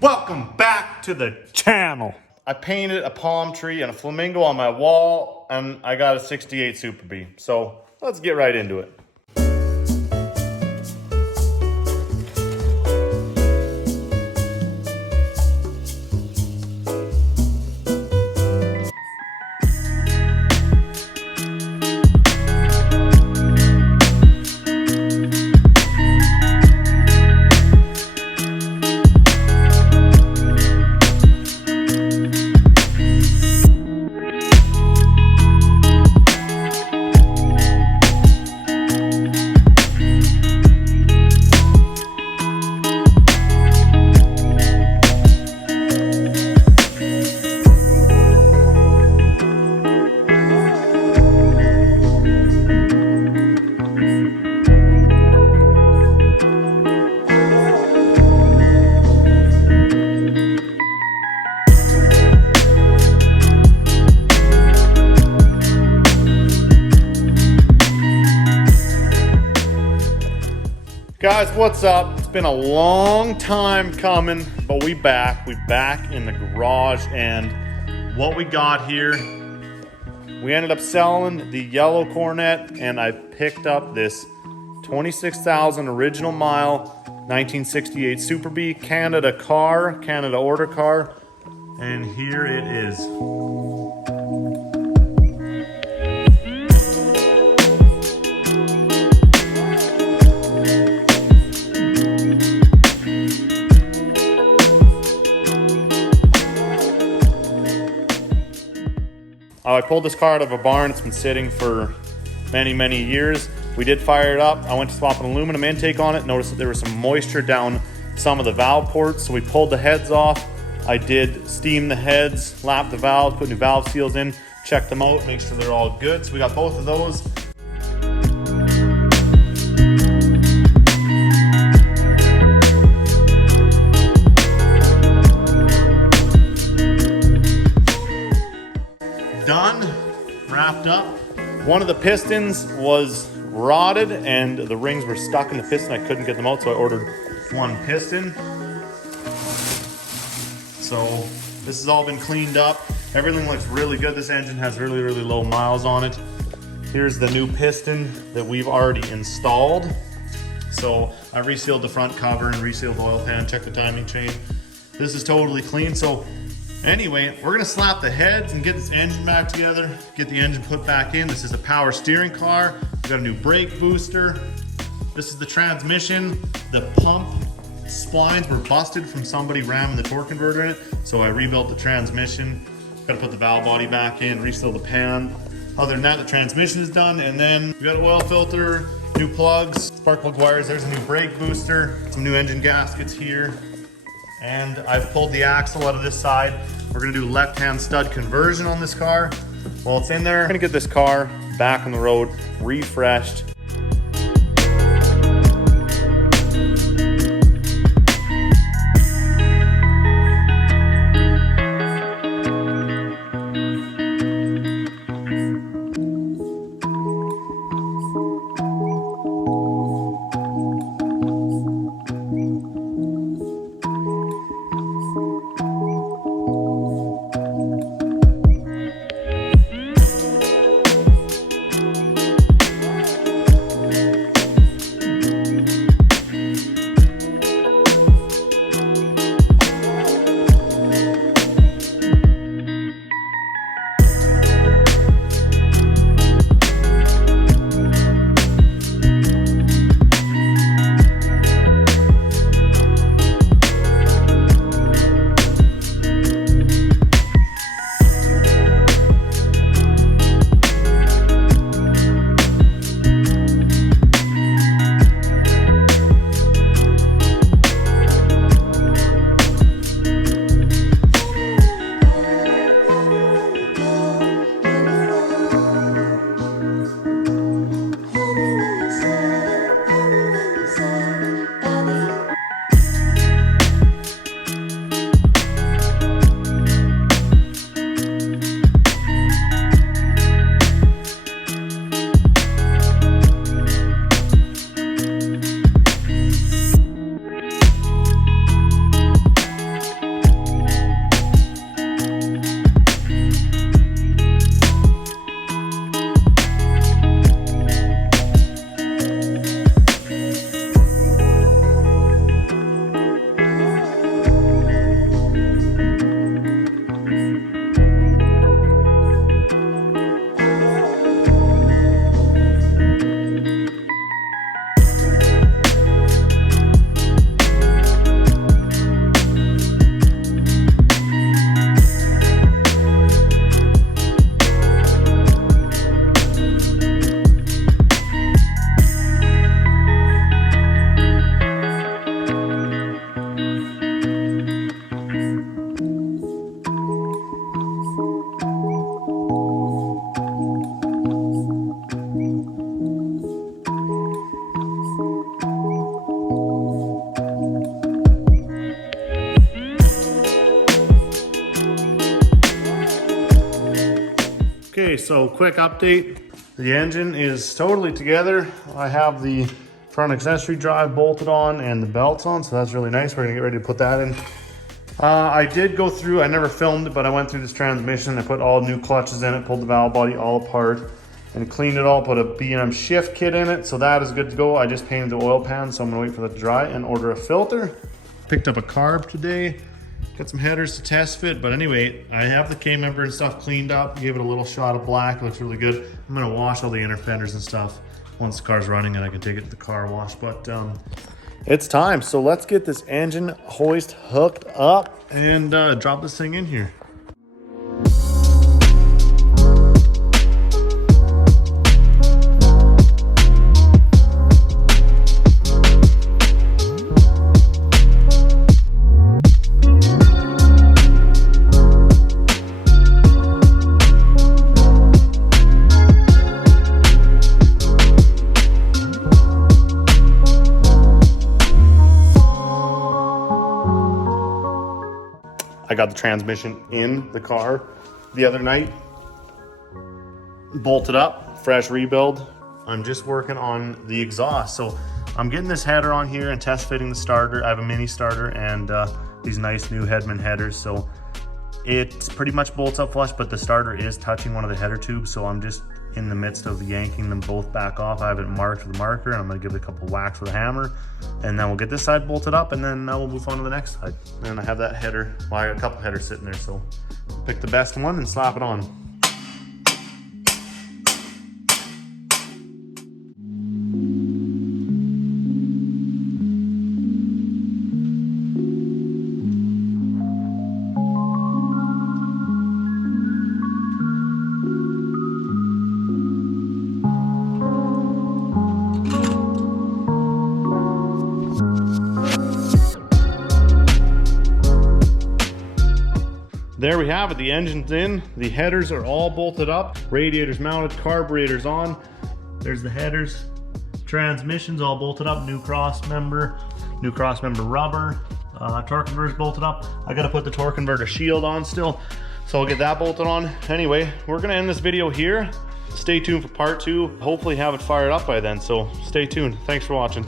Welcome back to the channel. I painted a palm tree and a flamingo on my wall, and I got a 68 Super Bee. So let's get right into it. Guys, what's up? It's been a long time coming, but we back in the garage, and what we got here, we ended up selling the yellow Cornet, and I picked up this 26,000 original mile 1968 Super Bee Canada order car, and here it is. I pulled this car out of a barn. It's been sitting for many years. We did fire it up. I went to swap an aluminum intake on it. Noticed that there was some moisture down some of the valve ports, so we pulled the heads off. I did steam the heads, lap the valves, put new valve seals in, check them out, make sure they're all good. So we got both of those. Done, wrapped up. One of the pistons was rotted and the rings were stuck in the piston. I couldn't get them out, so I ordered one piston. So this has all been cleaned up. Everything looks really good. This engine has really low miles on it. Here's the new piston that we've already installed. So I resealed the front cover and resealed the oil pan, checked the timing chain. This is totally clean. So anyway, we're gonna slap the heads and get this engine back together, get the engine put back in. This is a power steering car. We got a new brake booster. This is the transmission. The pump splines were busted from somebody ramming the torque converter in it. So I rebuilt the transmission. Got to put the valve body back in, reseal the pan. Other than that, the transmission is done. And then we got an oil filter, new plugs, spark plug wires. There's a new brake booster, some new engine gaskets here. And I've pulled the axle out of this side. We're gonna do left-hand stud conversion on this car. While it's in there, I'm gonna get this car back on the road, refreshed. so quick update. The engine is totally together. I have the front accessory drive bolted on and the belts on, so that's really nice. We're gonna get ready to put that in. I did go through, I never filmed it, but I went through this transmission. I put all new clutches in it, pulled the valve body all apart and cleaned it all, put a B&M shift kit in it. So that is good to go. I just painted the oil pan, so I'm gonna wait for that to dry and order a filter. Picked up a carb today. Got some headers to test fit, but anyway, I have the K-member and stuff cleaned up, gave it a little shot of black, looks really good. I'm gonna wash all the inner fenders and stuff once the car's running and I can take it to the car wash, but it's time. So let's get this engine hoist hooked up and drop this thing in here. I got the transmission in the car the other night, bolted up, fresh rebuild. I'm just working on the exhaust. So I'm getting this header on here and test fitting the starter. I have a mini starter and these nice new Hedman headers. So it pretty much bolts up flush, but the starter is touching one of the header tubes. So I'm just in the midst of yanking them both back off. I have it marked with a marker and I'm gonna give it a couple whacks with a hammer, and then we'll get this side bolted up and then we'll move on to the next side. And I have that header, well, I got a couple headers sitting there, so pick the best one and slap it on. There we have it, the engine's in, the headers are all bolted up, radiators mounted, carburetors on. There's the headers, transmission's all bolted up, new cross member rubber, torque converter's bolted up. I gotta put the torque converter shield on still, so I'll get that bolted on. Anyway, we're gonna end this video here. Stay tuned for part 2. Hopefully have it fired up by then, so stay tuned. Thanks for watching.